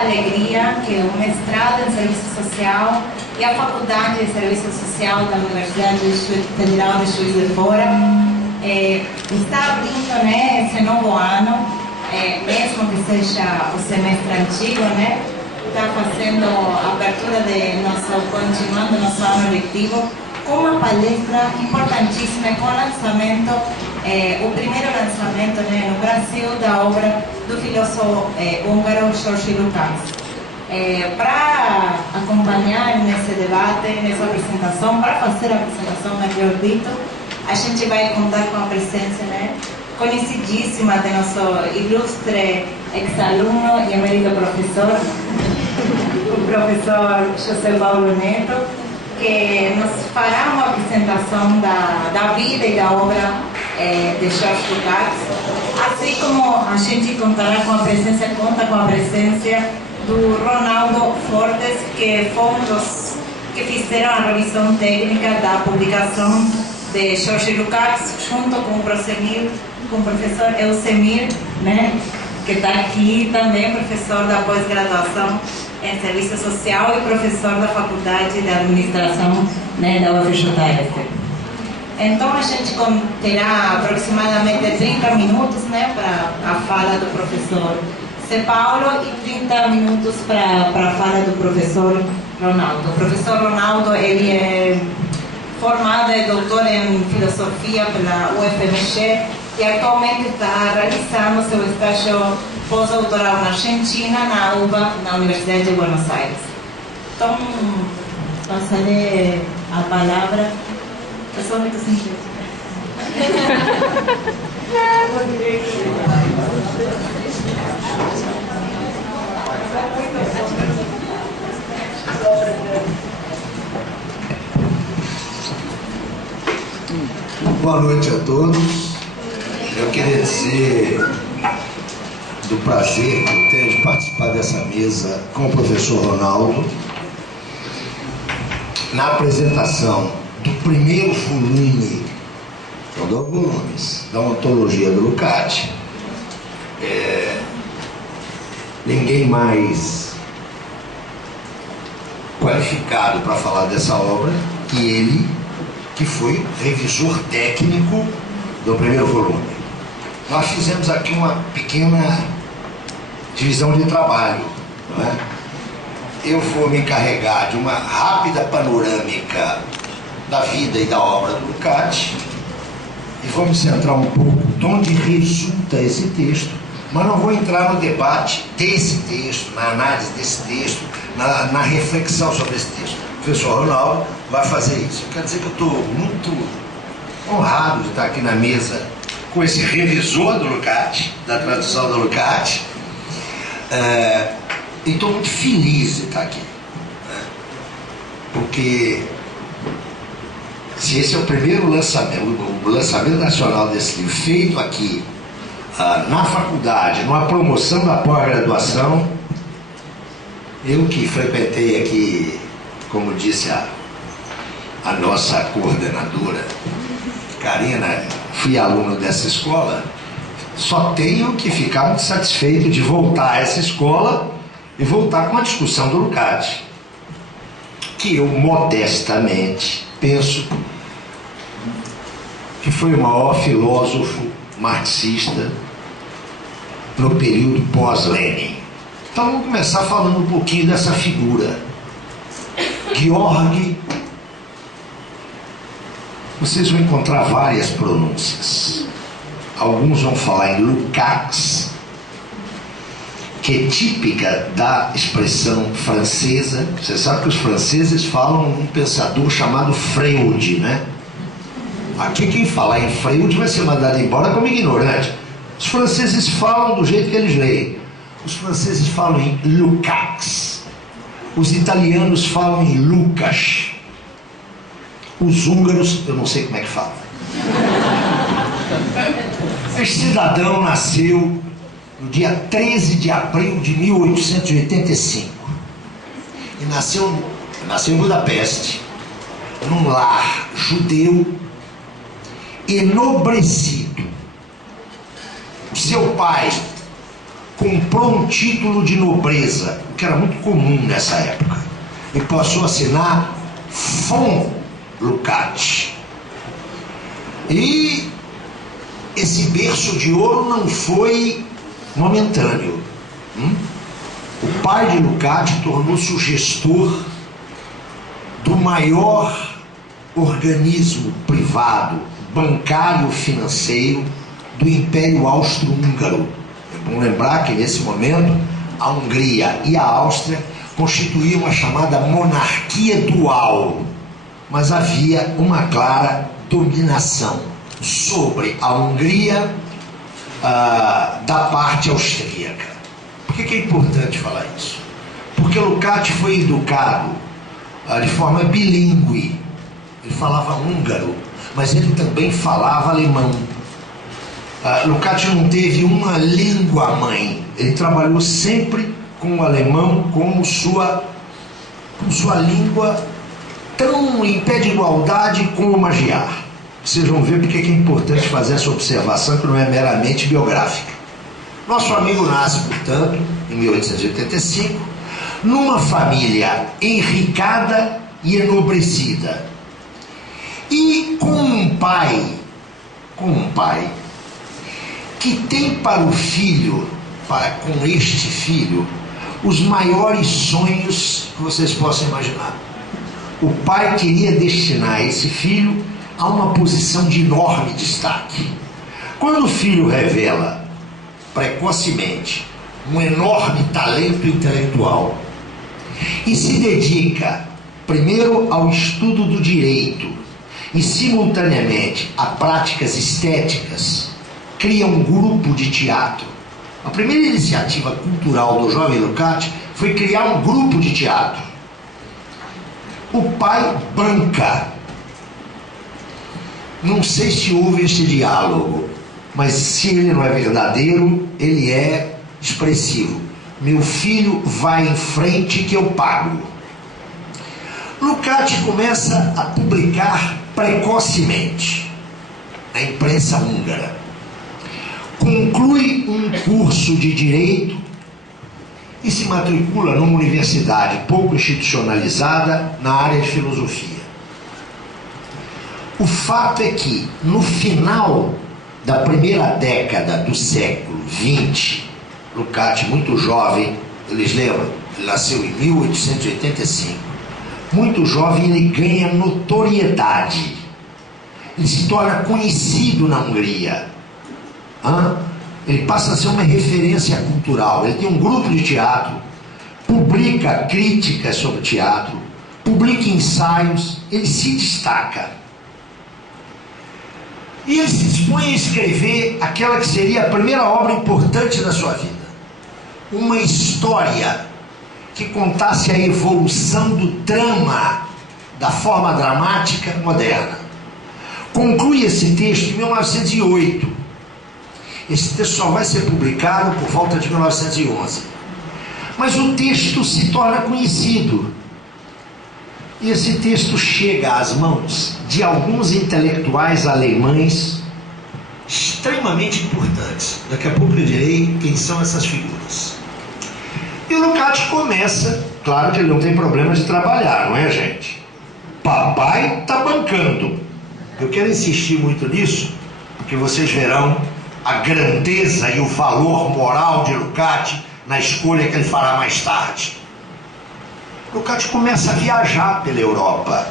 alegria que o mestrado em Serviço Social e a Faculdade de Serviço Social da Universidade Federal de Juiz de Fora está abrindo, né, esse novo ano, mesmo que seja o semestre antigo, né, está fazendo a abertura de continuando nosso ano letivo com uma palestra importantíssima, com o lançamento, o primeiro lançamento, né, no Brasil, da obra do filósofo húngaro George Lukács. Para acompanhar nesse debate, nessa apresentação, para fazer a apresentação, melhor dito, a gente vai contar com a presença, né, conhecidíssima de nosso ilustre ex-aluno e emérito professor, o professor José Paulo Neto, que nos fará uma apresentação da vida e da obra de George Lukács, assim como a gente contará com a presença, conta com a presença do Ronaldo Fortes, que foi um dos que fizeram a revisão técnica da publicação de George Lukács, junto com o professor Elcemir, né, que está aqui também, professor da pós-graduação em Serviço Social e professor da Faculdade de Administração, né, da UFJF. Então a gente terá aproximadamente 30 minutos, né, para a fala do professor José Paulo e 30 minutos para a fala do professor Ronaldo. O professor Ronaldo, ele é formado, é doutor em filosofia pela UFMG e atualmente está realizando seu estágio pós-doutoral na Argentina, na UBA, na Universidade de Buenos Aires. Então, passarei a palavra. Eu sou muito sintética. Boa noite a todos. Eu queria dizer do prazer que eu tenho de participar dessa mesa com o professor Ronaldo na apresentação do primeiro volume, são 2 volumes, da ontologia do Lukács. Ninguém mais qualificado para falar dessa obra que ele, que foi revisor técnico do primeiro volume. Nós fizemos aqui uma pequena divisão de trabalho, não é? Eu vou me encarregar de uma rápida panorâmica da vida e da obra do Lukács e vou me centrar um pouco de onde resulta esse texto, mas não vou entrar no debate desse texto, na análise desse texto, na reflexão sobre esse texto. O professor Ronaldo vai fazer isso. Quer dizer que eu estou muito honrado de estar aqui na mesa com esse revisor do Lukács, da tradução do Lukács, e estou muito feliz de estar aqui, né? Porque se esse é o primeiro lançamento, o lançamento nacional desse livro, feito aqui na faculdade, numa promoção da pós-graduação, eu que frequentei aqui, como disse a nossa coordenadora, Karina, fui aluno dessa escola, só tenho que ficar muito satisfeito de voltar a essa escola e voltar com a discussão do Lukács, que eu modestamente penso que foi o maior filósofo marxista no período pós-Lenin. Então vamos começar falando um pouquinho dessa figura. Georg, vocês vão encontrar várias pronúncias. Alguns vão falar em Lukács, que é típica da expressão francesa. Você sabe que os franceses falam um pensador chamado Freud, né? Aqui quem falar em Freud vai ser mandado embora como ignorante. Os franceses falam do jeito que eles leem. Os franceses falam em Lukács. Os italianos falam em Lucas. Os húngaros, eu não sei como é que fala. Este cidadão nasceu no dia 13 de abril de 1885. E nasceu em Budapeste, num lar judeu enobrecido. Seu pai, comprou um título de nobreza, o que era muito comum nessa época, e passou a assinar von Lukács. E esse berço de ouro não foi momentâneo. O pai de Lukács tornou-se o gestor do maior organismo privado, bancário financeiro do Império Austro-Húngaro. É bom lembrar que nesse momento a Hungria e a Áustria constituíam a chamada monarquia dual, mas havia uma clara dominação sobre a Hungria da parte austríaca. Por que é importante falar isso? Porque Lukács foi educado de forma bilíngue. Ele falava húngaro, mas ele também falava alemão. Lukács não teve uma língua mãe. Ele trabalhou sempre com o alemão como sua língua, tão em pé de igualdade com o magiar. Vocês vão ver porque é importante fazer essa observação, que não é meramente biográfica. Nosso amigo nasce, portanto, em 1885, numa família enricada e enobrecida, e com um pai que tem para o filho, com este filho, os maiores sonhos que vocês possam imaginar. O pai queria destinar esse filho a uma posição de enorme destaque. Quando o filho revela precocemente um enorme talento intelectual e se dedica primeiro ao estudo do direito e simultaneamente a práticas estéticas, cria um grupo de teatro. A primeira iniciativa cultural do jovem Lukács foi criar um grupo de teatro. O pai banca. Não sei se houve este diálogo, mas se ele não é verdadeiro, ele é expressivo. Meu filho vai em frente que eu pago. Lukács começa a publicar precocemente na imprensa húngara. Conclui um curso de direito e se matricula numa universidade pouco institucionalizada na área de filosofia. O fato é que, no final da primeira década do século XX, Lukács, muito jovem, eles lembram, ele nasceu em 1885, muito jovem, ele ganha notoriedade, ele se torna conhecido na Hungria, ele passa a ser uma referência cultural, ele tem um grupo de teatro, publica críticas sobre teatro, publica ensaios, ele se destaca. E ele se dispõe a escrever aquela que seria a primeira obra importante da sua vida. Uma história que contasse a evolução do drama, da forma dramática moderna. Conclui esse texto em 1908. Esse texto só vai ser publicado por volta de 1911. Mas o texto se torna conhecido. E esse texto chega às mãos de alguns intelectuais alemães extremamente importantes. Daqui a pouco eu direi quem são essas figuras. E o Lukács começa, claro que ele não tem problema de trabalhar, não é, gente? Papai está bancando. Eu quero insistir muito nisso, porque vocês verão a grandeza e o valor moral de Lukács na escolha que ele fará mais tarde. Lukács começa a viajar pela Europa.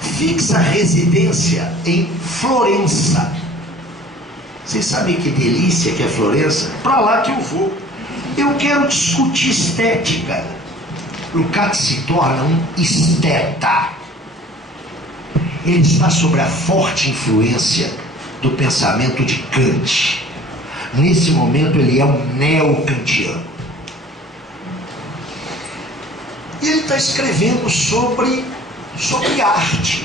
Fixa residência em Florença. Vocês sabem que delícia que é Florença? Para lá que eu vou. Eu quero discutir estética. Lukács se torna um esteta. Ele está sob a forte influência do pensamento de Kant. Nesse momento ele é um neo-kantiano. E ele está escrevendo sobre arte.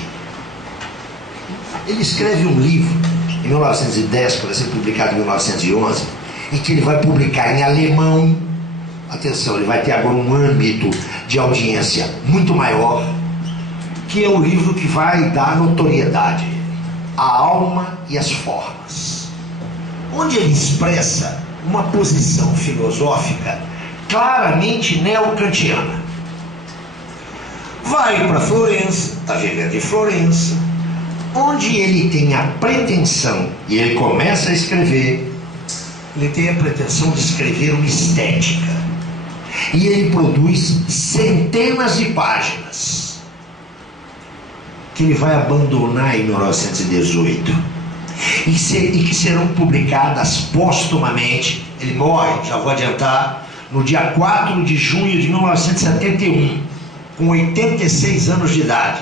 Ele escreve um livro em 1910, que vai ser publicado em 1911, em que ele vai publicar em alemão. Atenção, ele vai ter agora um âmbito de audiência muito maior, que é o livro que vai dar notoriedade, A Alma e as Formas. onde ele expressa uma posição filosófica claramente neocantiana. Vai para Florença, está vivendo em Florença, onde ele tem a pretensão, e ele começa a escrever, ele tem a pretensão de escrever uma estética. E ele produz centenas de páginas, que ele vai abandonar em 1918, e que serão publicadas póstumamente. Ele morre, já vou adiantar, no dia 4 de junho de 1971, com 86 anos de idade.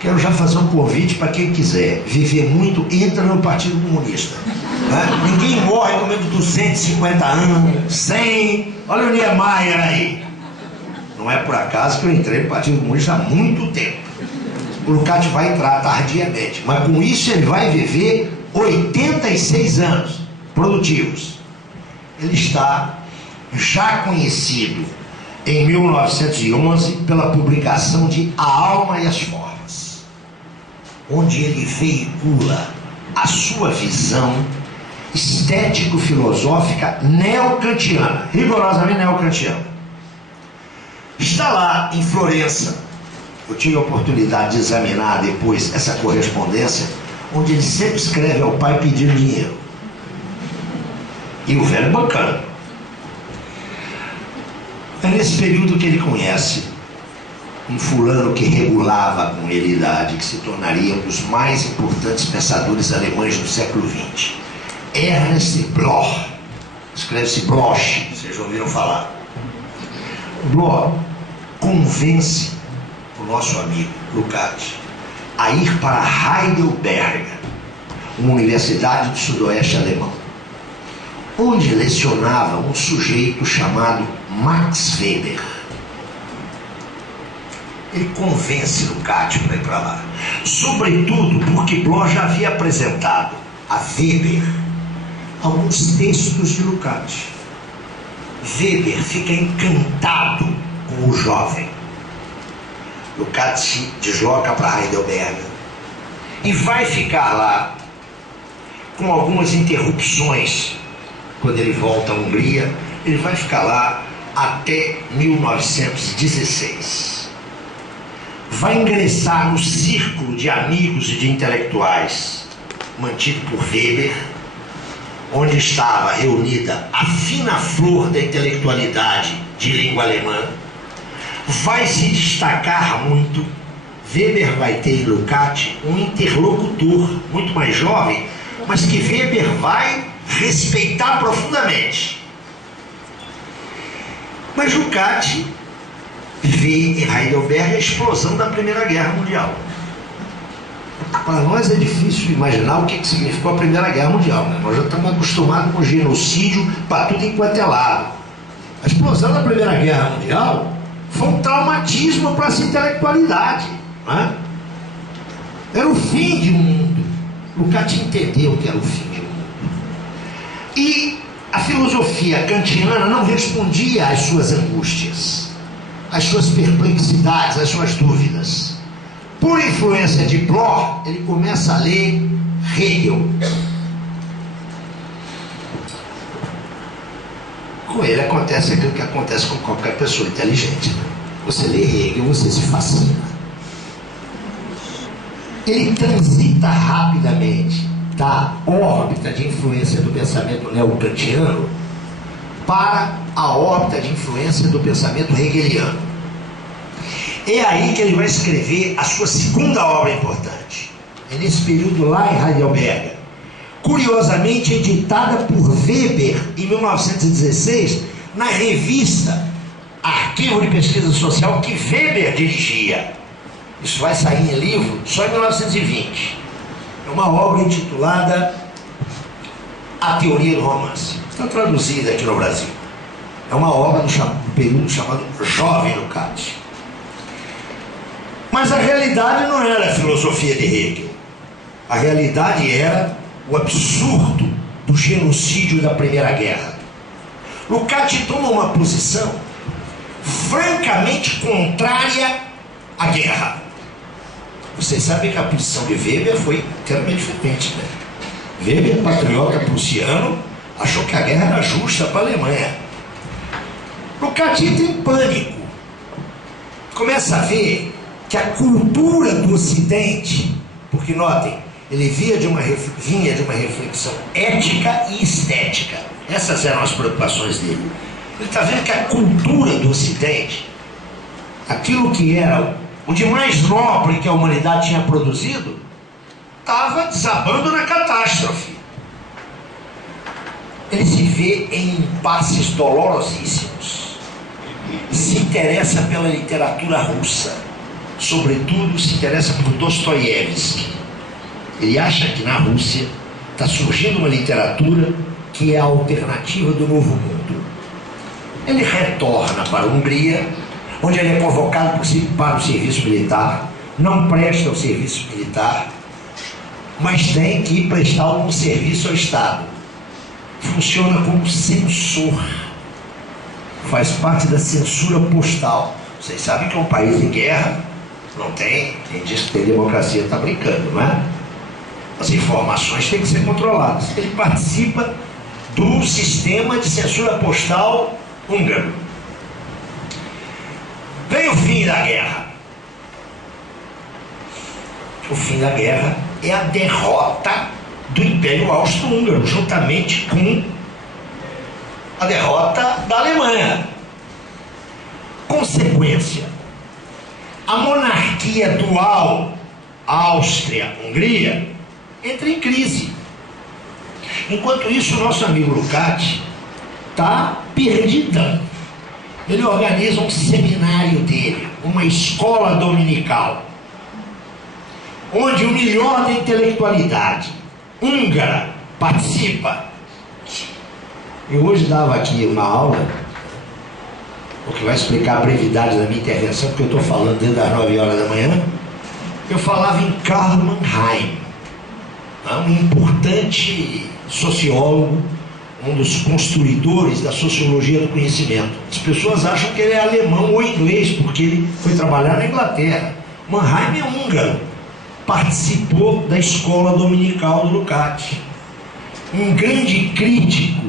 Quero já fazer um convite para quem quiser viver muito, entra no Partido Comunista. Né? Ninguém morre comendo 250 anos, 100. Olha o Niemeyer aí. Não é por acaso que eu entrei no Partido Comunista há muito tempo. O Lukács vai entrar tardiamente, mas com isso ele vai viver 86 anos produtivos. Ele está já conhecido em 1911 pela publicação de A Alma e as Formas, onde ele veicula a sua visão estético-filosófica neocantiana, rigorosamente neocantiana. Está lá em Florença, eu tive a oportunidade de examinar depois essa correspondência, onde ele sempre escreve ao pai pedindo dinheiro. E o velho bancando. É nesse período que ele conhece um fulano que regulava com ele a idade, que se tornaria um dos mais importantes pensadores alemães do século XX. Ernst Bloch. Escreve-se Bloch, vocês já ouviram falar. Bloch convence o nosso amigo Lukács a ir para Heidelberg, uma universidade do sudoeste alemão, onde lecionava um sujeito chamado Max Weber. Ele convence Lukács para ir para lá, sobretudo porque Bloch já havia apresentado a Weber alguns textos de Lukács. Weber fica encantado com o jovem. Lukács se desloca para Heidelberg e vai ficar lá com algumas interrupções. Quando ele volta à Hungria, ele vai ficar lá até 1916. Vai ingressar no círculo de amigos e de intelectuais mantido por Weber, onde estava reunida a fina flor da intelectualidade de língua alemã. Vai se destacar muito. Weber vai ter em Lukács um interlocutor muito mais jovem, mas que Weber vai respeitar profundamente. Mas Lukács vê em Heidelberg a explosão da Primeira Guerra Mundial. Para nós é difícil imaginar o que significou a Primeira Guerra Mundial, né? Nós já estamos acostumados com genocídio para tudo enquanto é lado. A explosão da Primeira Guerra Mundial foi um traumatismo para essa intelectualidade, né? Era o fim de um mundo. Lukács entendeu que era o fim de um mundo. E a filosofia kantiana não respondia às suas angústias, às suas perplexidades, às suas dúvidas. Por influência de Bloch, ele começa a ler Hegel. Com ele acontece aquilo que acontece com qualquer pessoa inteligente, né? Você lê Hegel, você se fascina. Ele transita rapidamente da órbita de influência do pensamento neocantiano para a órbita de influência do pensamento hegeliano. É aí que ele vai escrever a sua segunda obra importante. É nesse período lá em Heidelberg, curiosamente editada por Weber em 1916, na revista Arquivo de Pesquisa Social que Weber dirigia. Isso vai sair em livro só em 1920. É uma obra intitulada A Teoria do Romance. Está traduzida aqui no Brasil. É uma obra do período chamado Jovem Lukács. Mas a realidade não era a filosofia de Hegel. A realidade era o absurdo do genocídio da Primeira Guerra. Lukács toma uma posição francamente contrária à guerra. Vocês sabem que a posição de Weber foi inteiramente diferente, né? Weber, patriota prussiano, achou que a guerra era justa para a Alemanha. Lukács entra em pânico. Começa a ver que a cultura do Ocidente, porque notem, ele vinha de uma reflexão ética e estética. Essas eram as preocupações dele. Ele está vendo que a cultura do Ocidente, aquilo que era o de mais nobre que a humanidade tinha produzido, estava desabando na catástrofe. Ele se vê em impasses dolorosíssimos. Se interessa pela literatura russa, sobretudo se interessa por Dostoiévski. Ele acha que na Rússia está surgindo uma literatura que é a alternativa do novo mundo. Ele retorna para a Hungria, onde ele é convocado para o serviço militar, não presta o serviço militar, mas tem que prestar algum serviço ao Estado. Funciona como censor, faz parte da censura postal. Vocês sabem que é um país em guerra, não tem, quem diz que tem democracia está brincando, não é? As informações têm que ser controladas. Ele participa do sistema de censura postal húngaro. Vem o fim da guerra. O fim da guerra é a derrota do Império Austro-Húngaro, juntamente com a derrota da Alemanha. Consequência: a monarquia dual Áustria-Hungria entra em crise. Enquanto isso, o nosso amigo Lukács está perdidão. Ele organiza um seminário dele, uma escola dominical, onde o melhor da intelectualidade húngara participa. Eu hoje dava aqui uma aula, o que vai explicar a brevidade da minha intervenção, porque eu estou falando desde as 9 horas da manhã. Eu falava em Karl Mannheim, um importante sociólogo, um dos construtores da sociologia do conhecimento. As pessoas acham que ele é alemão ou inglês, porque ele foi trabalhar na Inglaterra. Mannheim é húngaro. Participou da escola dominical do Lukács. Um grande crítico,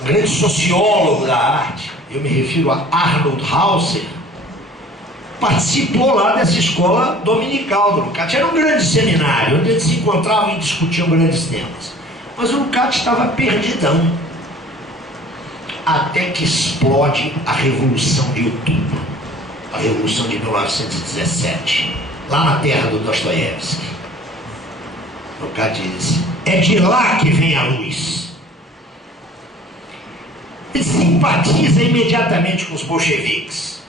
um grande sociólogo da arte, eu me refiro a Arnold Hauser, participou lá dessa escola dominical do Lukács. Era um grande seminário, onde eles se encontravam e discutiam grandes temas. Mas o Lukács estava perdidão, até que explode a Revolução de Outubro, a Revolução de 1917, lá na terra do Dostoiévski. O Lukács diz: é de lá que vem a luz. Ele simpatiza imediatamente com os bolcheviques.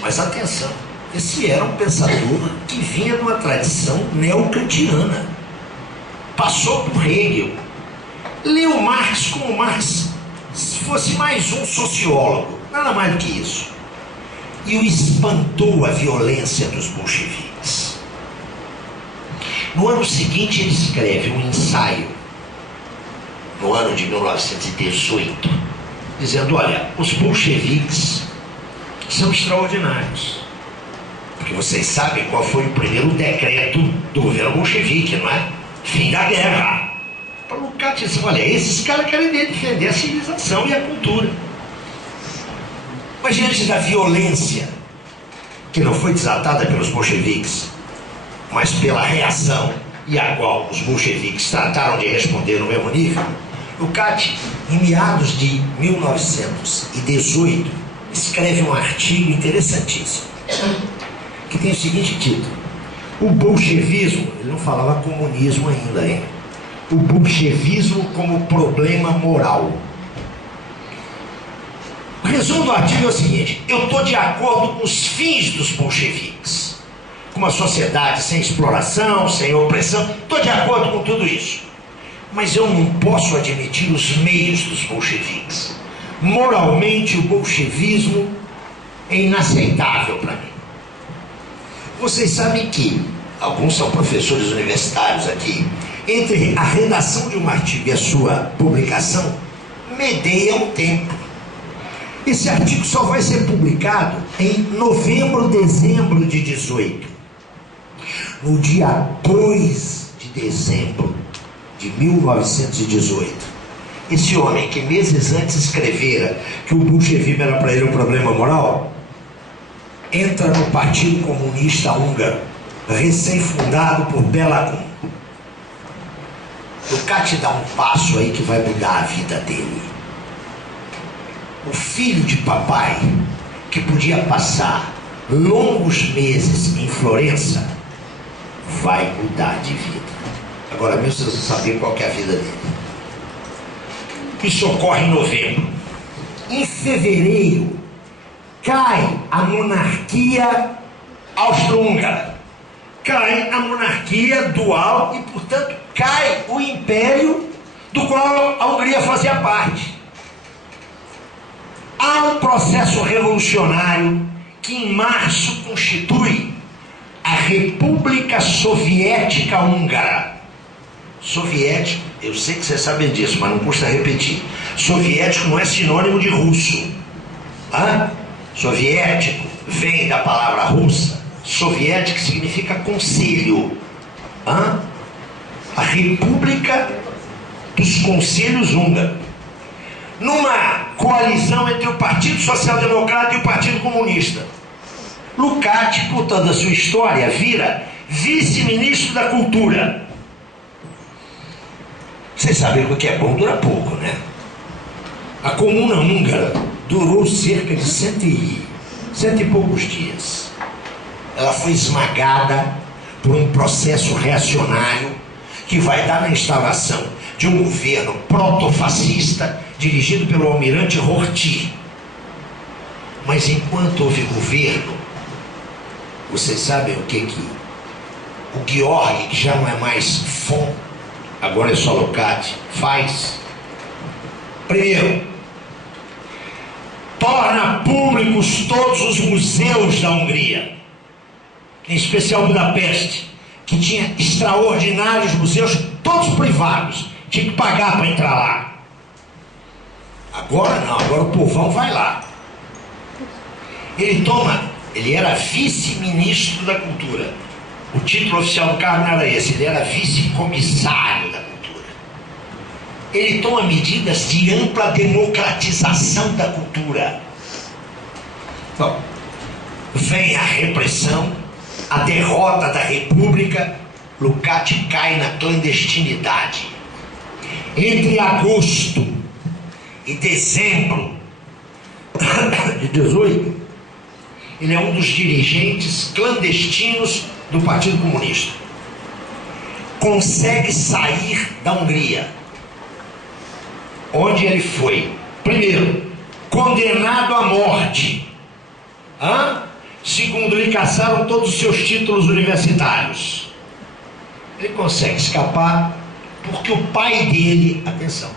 Mas atenção, esse era um pensador que vinha de uma tradição neocantiana. Passou por Hegel. Leu Marx como Marx se fosse mais um sociólogo, nada mais do que isso. E o espantou a violência dos bolcheviques. No ano seguinte ele escreve um ensaio, no ano de 1918, dizendo: olha, os bolcheviques são extraordinários. Porque vocês sabem qual foi o primeiro decreto do governo bolchevique, não é? Fim da guerra. Para o Lukács disse: olha, esses caras querem defender a civilização e a cultura. Mas diante da violência, que não foi desatada pelos bolcheviques, mas pela reação, e a qual os bolcheviques trataram de responder no mesmo nível, Lukács, em meados de 1918, escreve um artigo interessantíssimo, que tem o seguinte título: o bolchevismo, ele não falava comunismo ainda, hein? O bolchevismo como problema moral. O resumo do artigo é o seguinte: eu estou de acordo com os fins dos bolcheviques, com uma sociedade sem exploração, sem opressão, estou de acordo com tudo isso. Mas eu não posso admitir os meios dos bolcheviques. Moralmente, o bolchevismo é inaceitável para mim. Vocês sabem que, alguns são professores universitários aqui, entre a redação de um artigo e a sua publicação, medeia um tempo. Esse artigo só vai ser publicado em novembro, dezembro de 18. No dia 2 dezembro de 1918. Esse homem que meses antes escrevera que o bolchevismo era para ele um problema moral, entra no Partido Comunista Húngaro, recém-fundado por Béla Kun. Lukács dá um passo aí que vai mudar a vida dele. O filho de papai, que podia passar longos meses em Florença, vai mudar de vida. Agora mesmo vocês vão saber qual que é a vida dele. Isso ocorre em novembro. Em fevereiro, cai a monarquia austro-húngara. Cai a monarquia dual e, portanto, cai o império do qual a Hungria fazia parte. Há um processo revolucionário que em março constitui a República Soviética Húngara. Soviético, eu sei que vocês sabem disso, mas não custa repetir. Soviético não é sinônimo de russo. Soviético vem da palavra russa. Soviético significa conselho. A República dos Conselhos Húngaros. Numa coalizão entre o Partido Social Democrata e o Partido Comunista. Lukács, por toda a sua história, vira vice-ministro da Cultura. Vocês sabem que o que é bom dura pouco, né? A Comuna Húngara durou cerca de cento e poucos dias. Ela foi esmagada por um processo reacionário que vai dar na instalação de um governo protofascista dirigido pelo almirante Horthy. Mas enquanto houve governo, vocês sabem o que o Georg, que já não é mais FON, agora é só Lukács, faz? Primeiro, torna públicos todos os museus da Hungria, em especial Budapeste, que tinha extraordinários museus, todos privados, tinha que pagar para entrar lá. Agora não, agora o povão vai lá. Ele era vice-ministro da Cultura. O título oficial do cargo não era esse, ele era vice-comissário da Cultura. Ele toma medidas de ampla democratização da cultura. Bom, vem a repressão, a derrota da República, Lukács cai na clandestinidade. Entre agosto e dezembro de 18, ele é um dos dirigentes clandestinos do Partido Comunista. Consegue sair da Hungria, onde ele foi, primeiro, condenado à morte. Segundo, lhe cassaram todos os seus títulos universitários. Ele consegue escapar porque o pai dele, atenção,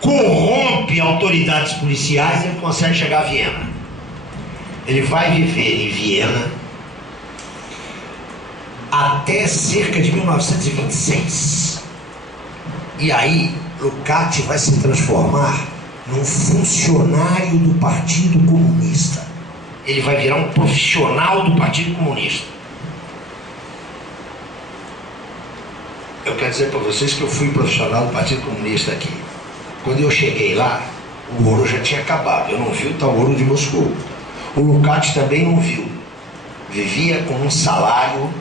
corrompe autoridades policiais e ele consegue chegar a Viena. Ele vai viver em Viena até cerca de 1926. E aí, Lukács vai se transformar num funcionário do Partido Comunista. Ele vai virar um profissional do Partido Comunista. Eu quero dizer para vocês que eu fui profissional do Partido Comunista aqui. Quando eu cheguei lá, o ouro já tinha acabado. Eu não vi o tal ouro de Moscou. O Lukács também não viu. Vivia com um salário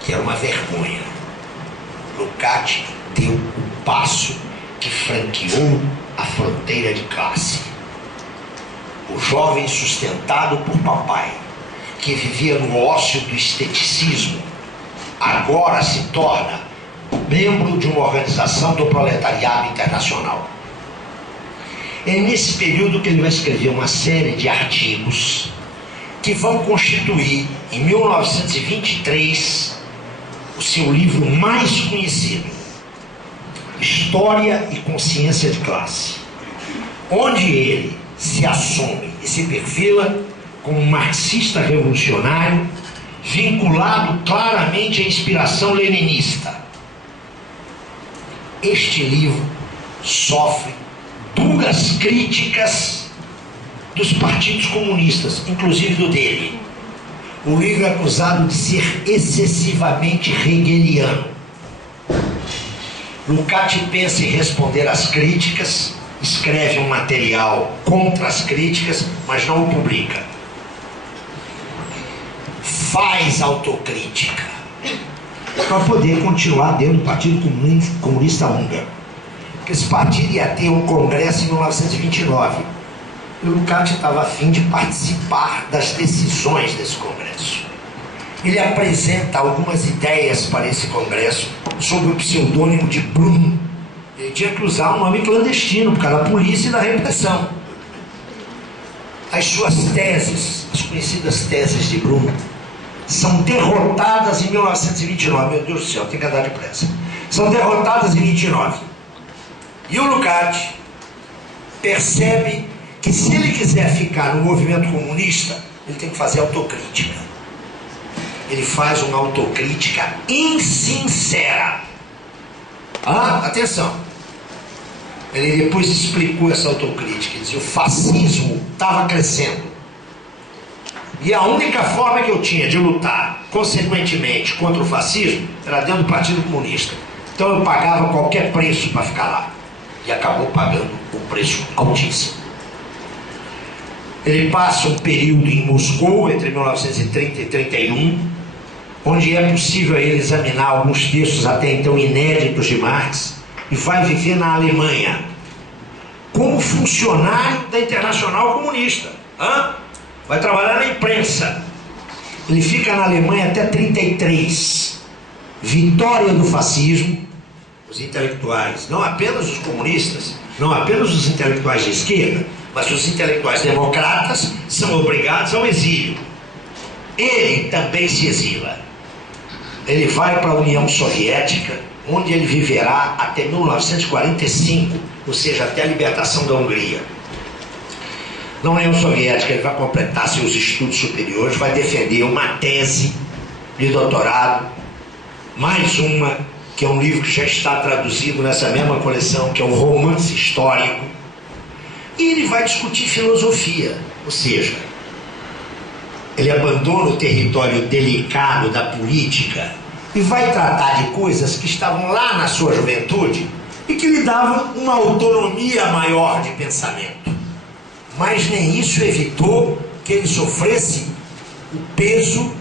que era uma vergonha. Lukács deu um passo que franqueou a fronteira de classe. O jovem sustentado por papai, que vivia no ócio do esteticismo, agora se torna membro de uma organização do proletariado internacional. É nesse período que ele vai escrever uma série de artigos que vão constituir, em 1923, o seu livro mais conhecido, História e Consciência de Classe, onde ele se assume e se perfila como um marxista revolucionário vinculado claramente à inspiração leninista. Este livro sofre duras críticas dos partidos comunistas, inclusive do dele, O livro é acusado de ser excessivamente hegeliano. Lukács pensa em responder às críticas, escreve um material contra as críticas, mas não o publica. Faz autocrítica para poder continuar dentro do Partido Comunista Húngaro. Porque esse partido ia ter um congresso em 1929. E o Lukács estava a fim de participar das decisões desse congresso. Ele apresenta algumas ideias para esse congresso sob o pseudônimo de Blum. Ele tinha que usar um nome clandestino por causa da polícia e da repressão. As suas teses, as conhecidas teses de Blum, são derrotadas em 1929. Meu Deus do céu, tem que andar depressa. São derrotadas em 29. E o Lukács percebe que se ele quiser ficar no movimento comunista, ele tem que fazer autocrítica. Ele faz uma autocrítica insincera. Atenção. Ele depois explicou essa autocrítica. Ele dizia: o fascismo estava crescendo. E a única forma que eu tinha de lutar, consequentemente, contra o fascismo, era dentro do Partido Comunista. Então eu pagava qualquer preço para ficar lá. E acabou pagando um preço altíssimo. Ele passa um período em Moscou, entre 1930 e 31, onde é possível ele examinar alguns textos até então inéditos de Marx, e vai viver na Alemanha como funcionário da Internacional Comunista. Vai trabalhar na imprensa. Ele fica na Alemanha até 33. Vitória do fascismo. Os intelectuais, não apenas os comunistas, não apenas os intelectuais de esquerda, mas os intelectuais democratas são obrigados ao exílio. Ele também se exila. Ele vai para a União Soviética, onde ele viverá até 1945, ou seja, até a libertação da Hungria. Na União Soviética ele vai completar seus estudos superiores, vai defender uma tese de doutorado, mais uma, que é um livro que já está traduzido nessa mesma coleção, que é um romance histórico, e ele vai discutir filosofia, ou seja, ele abandona o território delicado da política e vai tratar de coisas que estavam lá na sua juventude e que lhe davam uma autonomia maior de pensamento. Mas nem isso evitou que ele sofresse o peso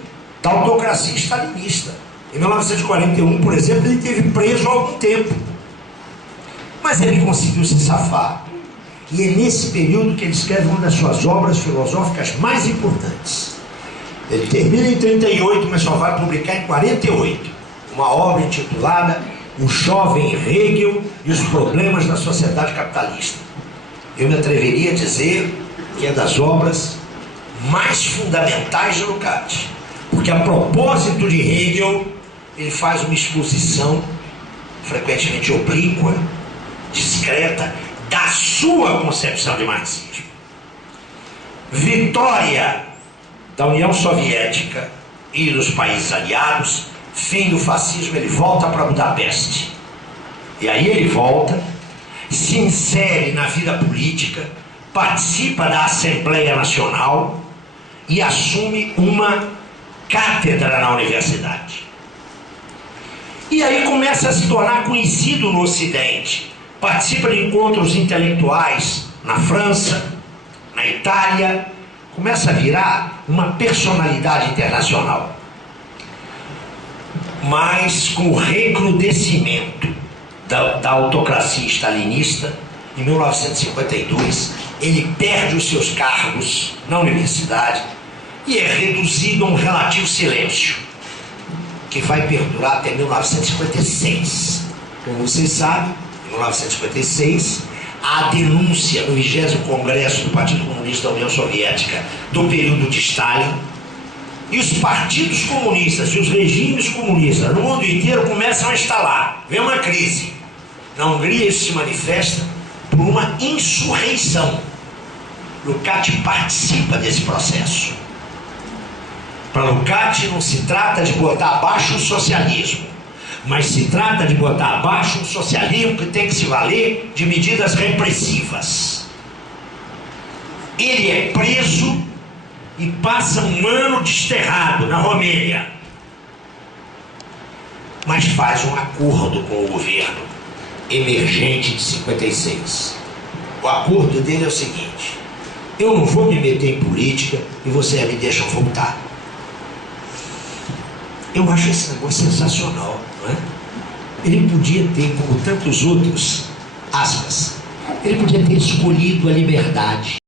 da autocracia stalinista. Em 1941, por exemplo, ele esteve preso há algum tempo. Mas ele conseguiu se safar. E é nesse período que ele escreve uma das suas obras filosóficas mais importantes. Ele termina em 38, mas só vai publicar em 48. Uma obra intitulada O Jovem Hegel e os Problemas da Sociedade Capitalista. Eu me atreveria a dizer que é das obras mais fundamentais de Lukács. Porque a propósito de Hegel, ele faz uma exposição frequentemente oblíqua, discreta, da sua concepção de marxismo. Vitória da União Soviética e dos países aliados, fim do fascismo, ele volta para Budapeste. E aí ele volta, se insere na vida política, participa da Assembleia Nacional e assume uma cátedra na universidade. E aí começa a se tornar conhecido no Ocidente. Participa de encontros intelectuais na França, na Itália, começa a virar uma personalidade internacional. Mas com o recrudescimento da autocracia stalinista, em 1952, ele perde os seus cargos na universidade e é reduzido a um relativo silêncio, que vai perdurar até 1956. Como vocês sabem, em 1956, há a denúncia no 20º Congresso do Partido Comunista da União Soviética do período de Stalin, e os partidos comunistas e os regimes comunistas no mundo inteiro começam a instalar. Vem uma crise. Na Hungria isso se manifesta por uma insurreição. Lukács participa desse processo. Para Lukács não se trata de botar abaixo o socialismo, mas se trata de botar abaixo um socialismo que tem que se valer de medidas repressivas. Ele é preso e passa um ano desterrado na Romênia. Mas faz um acordo com o governo emergente de 56. O acordo dele é o seguinte: eu não vou me meter em política e você me deixa voltar. Eu acho esse negócio sensacional, não é? Ele podia ter, como tantos outros, aspas, ele podia ter escolhido a liberdade.